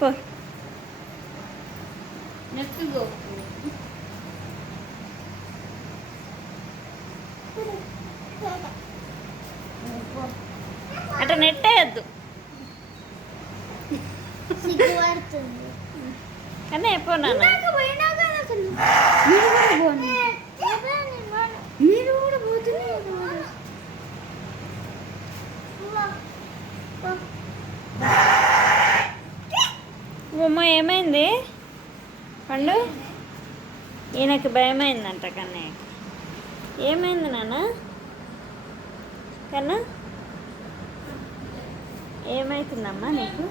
పో. అట్లా నెట్టేయద్దు కానీ ఎప్పుడు అమ్మ ఏమైంది పండు? ఈయనకి భయమైందంట కన్నయ్య. ఏమైంది నాన్న? కన్నా ఏమైతుందమ్మా నీకు?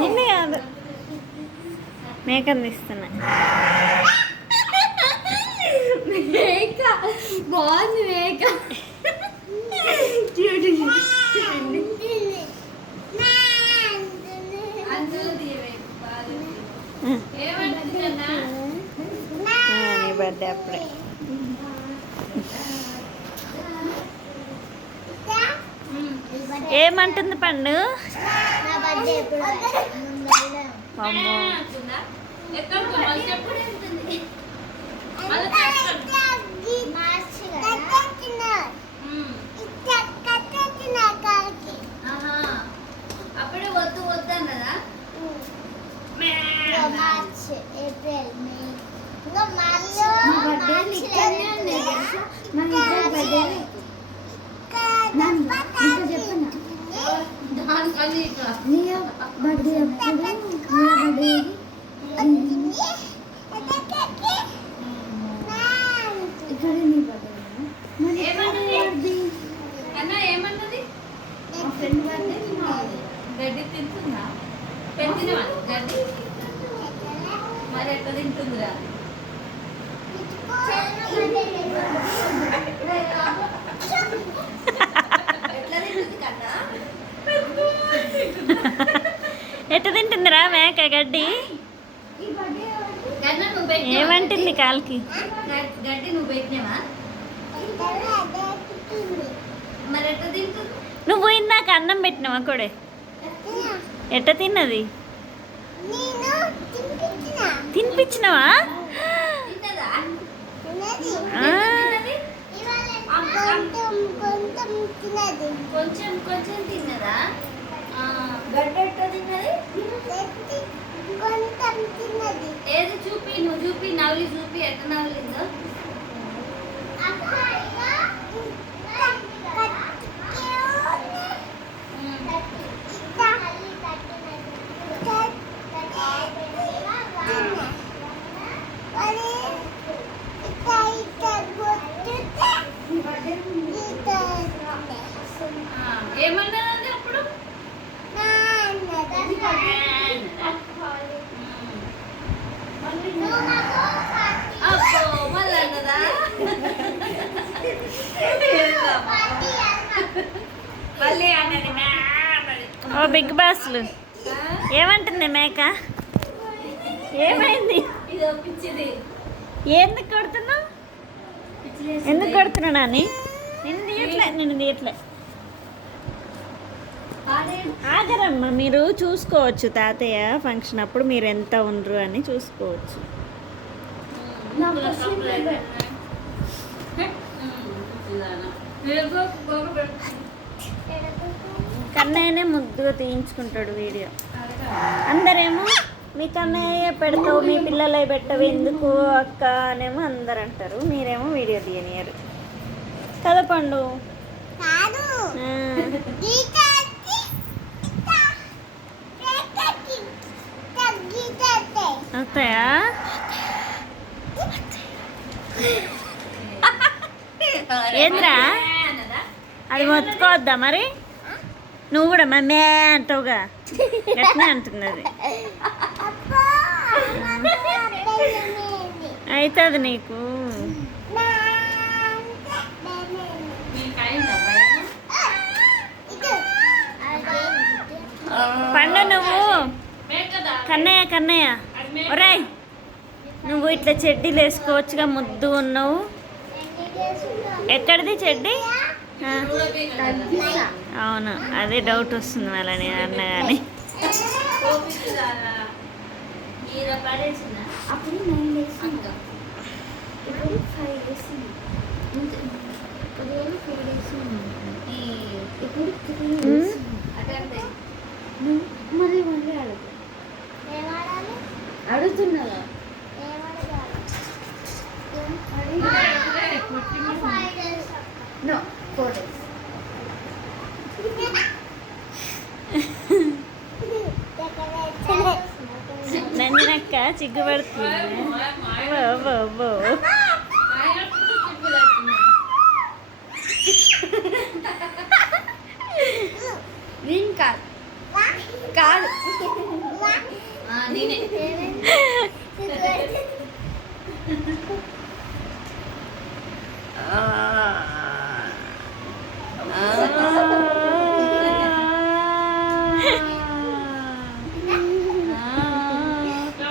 నిన్నే కాదు, మేకని తీస్తున్నా. మేక బాగుంది. మేక నీ బర్త్డే అప్పుడే. ఏమంటుంది పండు? అప్పుడే వద్దు వద్దు అన్నదా? ఏప్రిల్ మే ఏమన్నది? గడ్డి తింటుందా? పెట్టినవా గడ్డి? మరి ఎట్లా తింటుందిరా? ఎట్లా తింటుందిరా మేక గడ్డి? ఏమంటుంది కాలికి? గడ్డి నువ్వు పెట్టినవా? మరి ఎట్లా తింటుంది? నువ్వు ఇందాక అన్నం పెట్టినావా కూడా? ఎట్ట తిన్నది? తినిపించినవా? కొంచెం కొంచెం తిన్నదా? గడ్డ ఎట్లా తిన్నది? ఏది చూపి, నువ్వు చూపి, నవ్వులి చూపి, ఎట్లా నవ్వులిందో. ఏమన్నది అప్పుడు? మళ్ళీ అన్నదా? మళ్ళీ అన్నది. ఓ బిగ్ బాస్లు ఏమంటుంది మేక? ఏమైంది? ఇది పిచ్చిది. ఎందుకు కొడుతున్నావు? ఎందుకు కొడుతున్నా నాని? నిన్ను తీయట్లే. ఆగరమ్మా, మీరు చూసుకోవచ్చు తాతయ్య ఫంక్షన్ అప్పుడు మీరు ఎంత ఉండరు అని చూసుకోవచ్చు. కన్నయ్యనే ముద్దుగా తీయించుకుంటాడు వీడియో. అందరేమో మీ కన్నయ్య పెడతావు, మీ పిల్లలే పెట్టవు ఎందుకు అక్క అనేమో అందరు అంటారు. మీరేమో వీడియో తీయనియరు కదా పండు? అవుతాయా? ఏంద్రా అది మొత్తుకోవద్దా మరి? నువ్వు కూడా మమ్మే అంటావుగా, గట్నే అంటుంది అది. అవుతుంది నీకు. పండు నువ్వు కన్నయ్య ఒరేయ్, నువ్వు ఇట్లా చెడ్డీలు వేసుకోవచ్చుగా, ముద్దు ఉన్నావు. ఎక్కడిది చెడ్డీ? ఆ, తగ్గిస్తా. అవును అదే డౌట్ వస్తుంది మళ్ళీ నేను అన్న కానీ అప్పుడు 9 days ఇంకా ఇప్పుడు 5 days ఇప్పుడు 4 days ఇప్పుడు 3 days మళ్ళీ మళ్ళీ అడుగుతున్నా No, 4 days. నందినక్క చిగ్గుపడుతుంది అబ్బో, అబ్బో, అబ్బో. నేను కాదు కాదు నేనే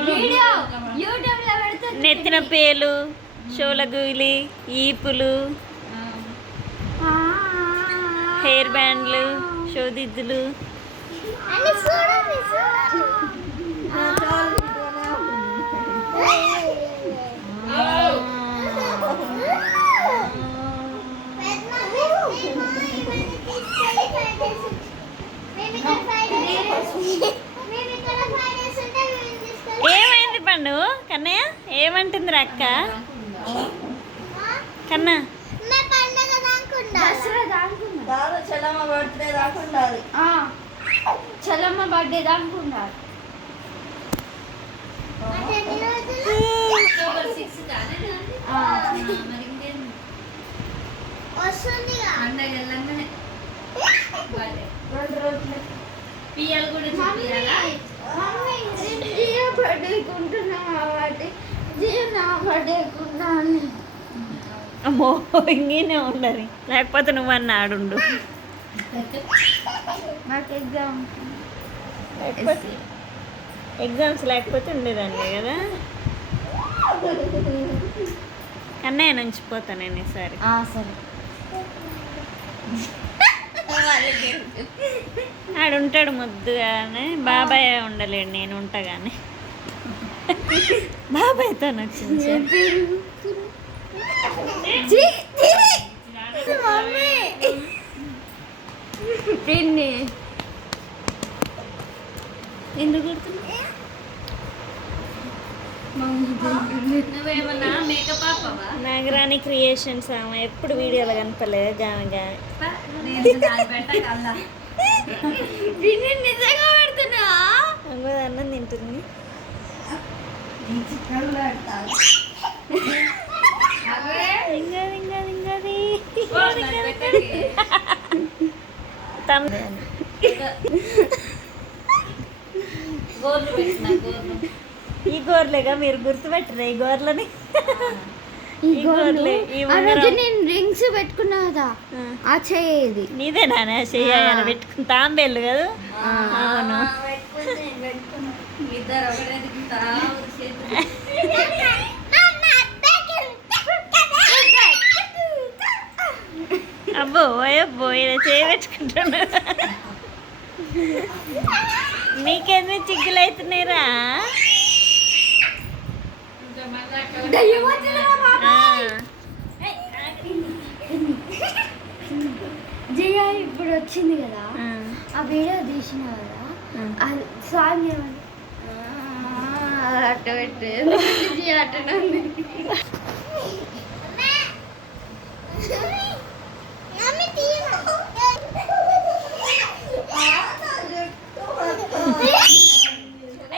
వీడియో యూట్యూబ్లో పెడితే నెత్తిన పేలు షోలగులి ఈపులు హెయిర్ బ్యాండ్లు షోదిద్దులు అని చూడండి ఏమైంది పండు కన్నయ్య ఏమంటుంది అక్క కన్నా దసరా దానుకున్నా చెల్లమ్మ బర్త్డే దాకుండాలి. చలమ్మ బర్త్డే దానుకున్నారు పిల్లలు కూడా చూపియాలా? బర్త్డే కుంటున్నా కాబట్టి నా బర్త్డే కుంటాను అమ్మో ఇంకేనే ఉండదు లేకపోతే నువ్వు అన్న ఆడుండు నాకు ఎగ్జామ్ ఎగ్జామ్స్ లేకపోతే ఉండేదాన్ని కదా కన్నయ్య నుంచి పోతాను నేను ఈసారి సరే ఆడుంటాడు ముద్దుగానే బాబాయ్ ఉండలేడు నేను ఉంటా కానీ బాబాయ్తో వచ్చింది మమ్మీ పిన్ని ఎందుకు గుర్తున్నా నువ్వేమన్నా మేకప్ ఆపవా? నాగరాణి క్రియేషన్స్ ఆమె ఎప్పుడు వీడియోలో కనపలేదు గామె గామె నేను నాకు పెట్టగలదా? పిన్ని నిజంగా పెడుతున్నా ఇంకో అన్నం తింటుంది నీ చిక్కలు పెడతాను. ఇంగది ఇంగది ఇంగది ఓ, నాకు పెట్టండి. గోర్లు పెట్టిన గోర్లు. ఈ గోర్లేగా మీరు గుర్తుపెట్టరు ఈ గోర్లని ఈ ఈ గోర్లే ఈ ఆ రోజు ఉంగరం. నేను రింగ్స్ పెట్టుకున్నా కదా ఆ. ఆ చేయేది నీదే నాన్న చెయ్యాలి పెట్టుకుని తాంబేళ్ళు కదా అవును పెట్టుకున్నా ఇద్దరు ఒకటే దిగుతా చేతులు. అబ్బో అయ్యబ్బో ఇలా చేయబెట్టుకుంటాను నీకేంది చిగ్గులు అవుతున్నాయిరా ఇంకా మళ్ళా అక్కడ జయ ఇప్పుడు వచ్చింది కదా ఆ వీడియో తీసిన కదా ఆ సాంగ్ ఏమని అట్ట పెట్టే అట్టనండి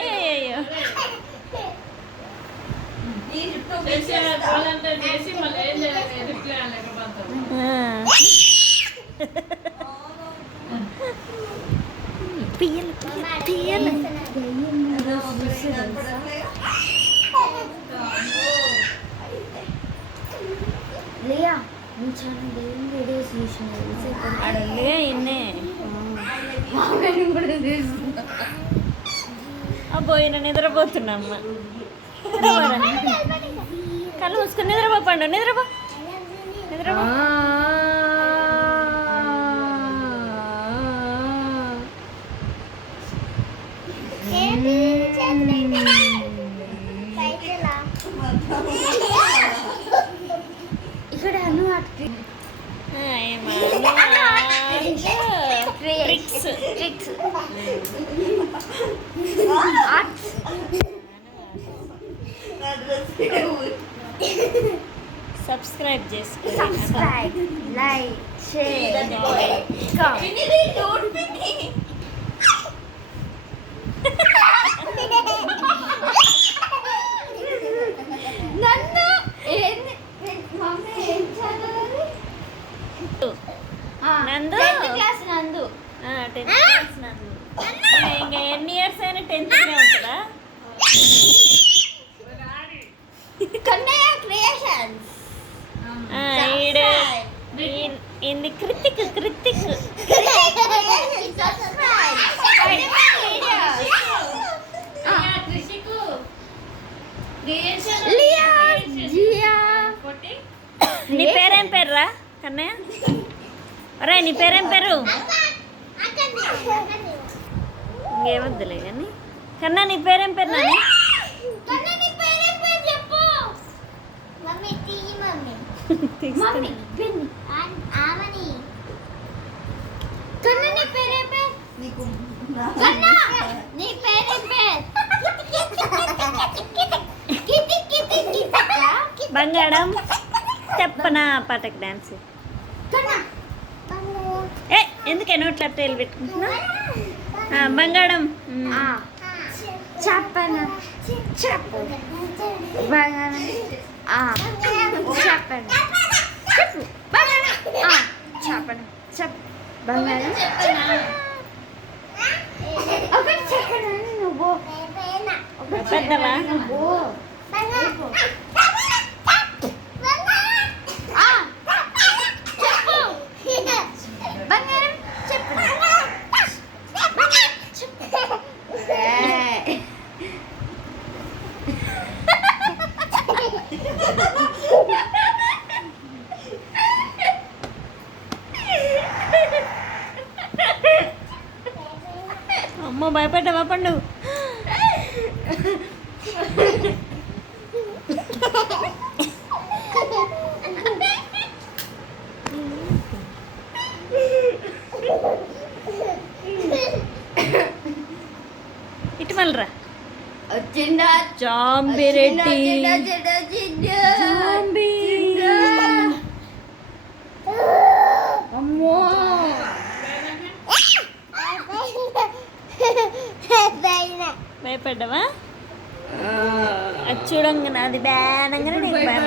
అయ్యో నీ చుట్టూ చేసి మళ్ళీ ఏం చేయాలి రిప్లై లేకపోతాం. పియ్యలు పియ్యలు లియా నువ్వు చాలా దెయ్యం వీడియోస్ చూసినావు అడుగుగా ఇన్నే కూడా చూస్తున్నా అబ్బో ఈయన నిద్రపోతున్నామ్మ నిద్రపోరా కళ్ళు మూసుకొని నిద్రపోపండు నిద్రపో నిద్రపో ఇక్కడ అను అటు ట్రిక్స్ ట్రిక్స్ సబ్స్క్రైబ్ చేసుకోండి సబ్స్క్రైబ్ లైక్ షేర్ నన్ను మమ్మీ ఏం చదవాలి నందు 10th క్లాస్ నందు 10th క్లాస్ నందు ఇంకా ఎన్ని ఇయర్స్ అయినా 10th ఉంటుందా కన్నయ్య క్రియేషన్స్ ఇంది కృతిక్ త్రిషికు నీ పేరేం పేర్రా కన్నయ్య ఒరే నీ పేరేం పేరు ఇంకేమొద్దులే కానీ కన్నా నీ పేరేం పేరు నాని బంగారం చెప్పనా పాటకి డాన్స్ ఏ ఎందుకే నోట్లో అట్టేలు పెట్టుకుంటున్నా బంగారం చెప్పను చెప్పు బంగారం చెప్పను చెప్పు బంగారం చెప్పను చెప్పు బంగారం ఒకటి చెప్పను నువ్వు పెద్దవా నువ్వు చెప్పు బంగారం చెప్పు అమ్మ భయపడ్డావా పండు ఇటు మళ్ళరా వచ్చిందా జాంబిరెడ్డి జాంబీ అమ్మో భయపడ్డావా అది చూడంగానే అది బ్యానంగానే నీకు భయం